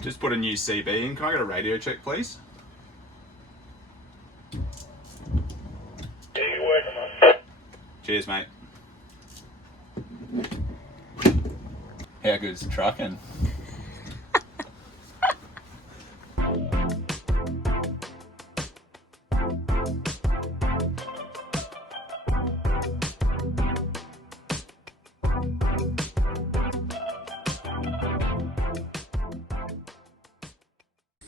Just put a new CB in. Can I get a radio check, please? Yeah, you're working on it. Cheers, mate. How good's the trucking?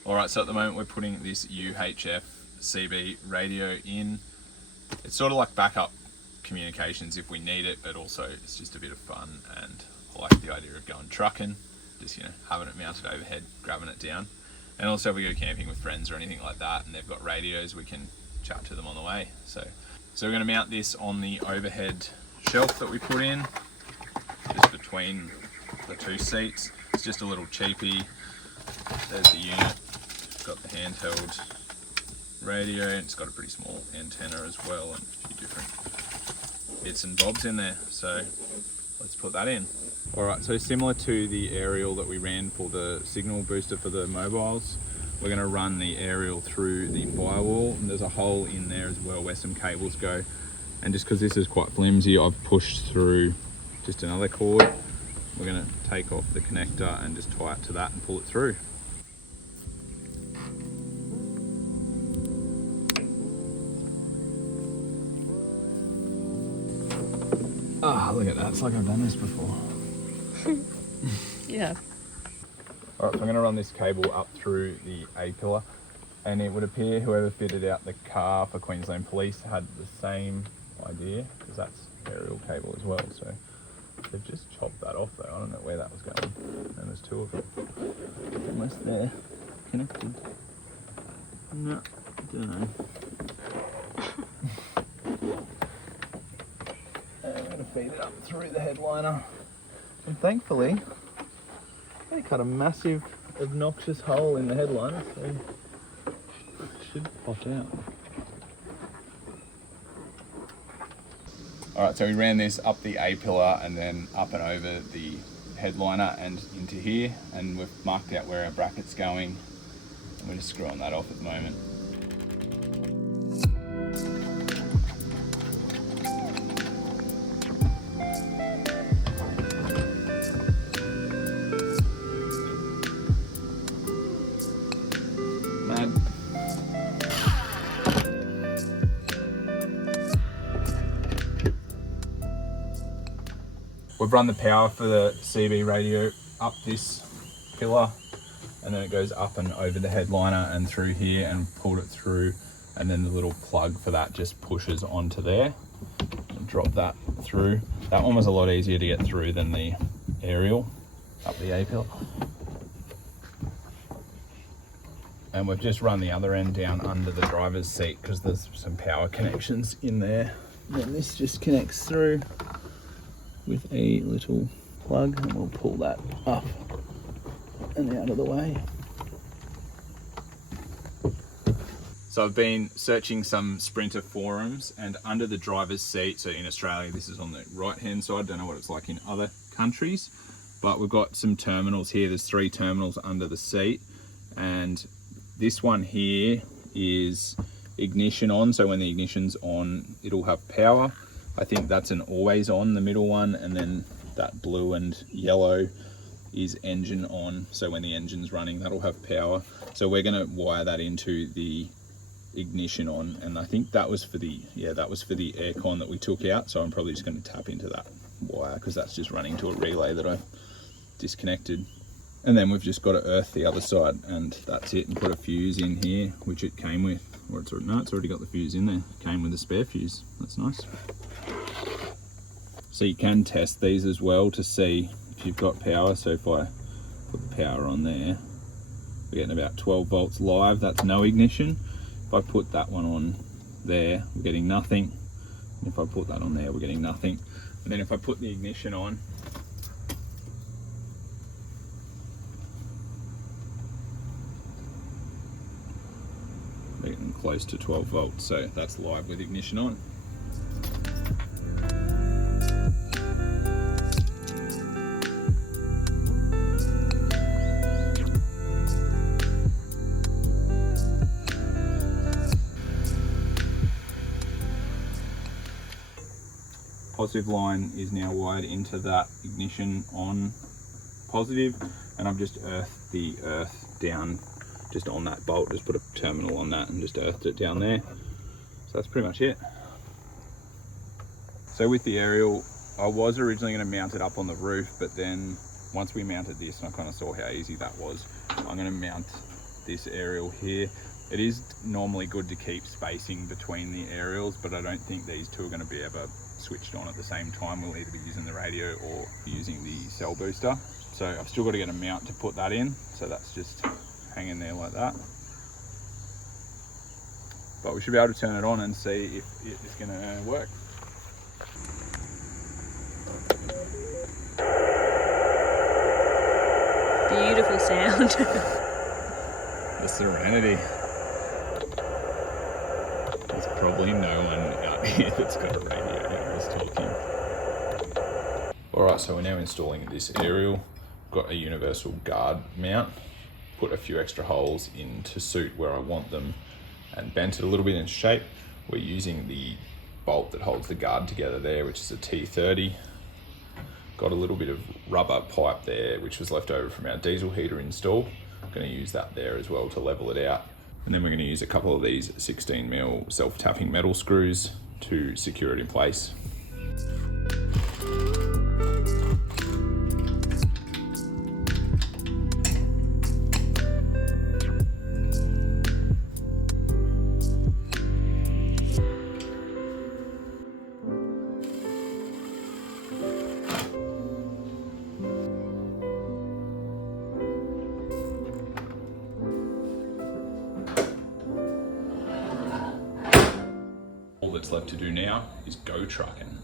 Alright, so at the moment we're putting this UHF CB radio in. It's sort of like backup communications if we need it, but also it's just a bit of fun, and I like the idea of going trucking, just, you know, having it mounted overhead, grabbing it down. And also if we go camping with friends or anything like that and they've got radios, we can chat to them on the way. So we're going to mount this on the overhead shelf that we put in, just between the two seats. It's just a little cheapie. There's the unit. Got the handheld radio, and it's got a pretty small antenna as well, and a few different bits and bobs in there. So let's put that in. Alright, so similar to the aerial that we ran for the signal booster for the mobiles, we're going to run the aerial through the firewall, and there's a hole in there as well where some cables go. And just because this is quite flimsy, I've pushed through just another cord. We're going to take off the connector and just tie it to that and pull it through. Ah, look at that. It's like I've done this before. Yeah. Alright, so I'm going to run this cable up through the A-pillar, and it would appear whoever fitted out the car for Queensland Police had the same idea, because that's aerial cable as well. So they've just chopped that off though. I don't know where that was going. And there's two of them. Unless they're connected. No, I don't know. And I'm going to feed it up through the headliner. And thankfully, they cut a massive, obnoxious hole in the headliner, so it should pop out. Alright, so we ran this up the A-pillar and then up and over the headliner and into here, and we've marked out where our bracket's going. We're just screwing that off at the moment. We've run the power for the CB radio up this pillar, and then it goes up and over the headliner and through here and pulled it through, and then the little plug for that just pushes onto there and drop that through. That one was a lot easier to get through than the aerial up the A pillar. And we've just run the other end down under the driver's seat because there's some power connections in there. And then this just connects through with a little plug, and we'll pull that up and out of the way. So I've been searching some Sprinter forums, and under the driver's seat, so in Australia this is on the right hand side, don't know what it's like in other countries, but we've got some terminals here. There's 3 terminals under the seat, and this one here is ignition on, so when the ignition's on it'll have power. I think that's an always on, the middle one, and then that blue and yellow is engine on, so when the engine's running that'll have power. So we're going to wire that into the ignition on, and I think that was for the aircon that we took out, so I'm probably just going to tap into that wire because that's just running to a relay that I disconnected. And then we've just got to earth the other side, and that's it, and put a fuse in here, which it came with, or it's already got the fuse in there. It came with a spare fuse. That's nice. So you can test these as well to see if you've got power. So if I put the power on there, we're getting about 12 volts live. That's no ignition. If I put that one on there, we're getting nothing. And if I put that on there, we're getting nothing. And then if I put the ignition on, we're getting close to 12 volts. So that's live with ignition on. positive line is now wired into that ignition on positive, and I've just earthed the earth down just on that bolt. Just put a terminal on that and just earthed it down there. So that's pretty much it. So with the aerial, I was originally going to mount it up on the roof, but then once we mounted this and I kind of saw how easy that was, I'm going to mount this aerial here. It is normally good to keep spacing between the aerials, but I don't think these two are going to be ever switched on at the same time. We'll either be using the radio or using the cell booster. So I've still got to get a mount to put that in. So that's just hanging there like that. But we should be able to turn it on and see if it's going to work. Beautiful sound. The serenity. There's probably no one out here that's got a radio that was talking. Alright, so we're now installing this aerial. Got a universal guard mount. Put a few extra holes in to suit where I want them and bent it a little bit in shape. We're using the bolt that holds the guard together there, which is a T30. Got a little bit of rubber pipe there, which was left over from our diesel heater install. I'm going to use that there as well to level it out. And then we're going to use a couple of these 16mm self-tapping metal screws to secure it in place. All that's left to do now is go trucking.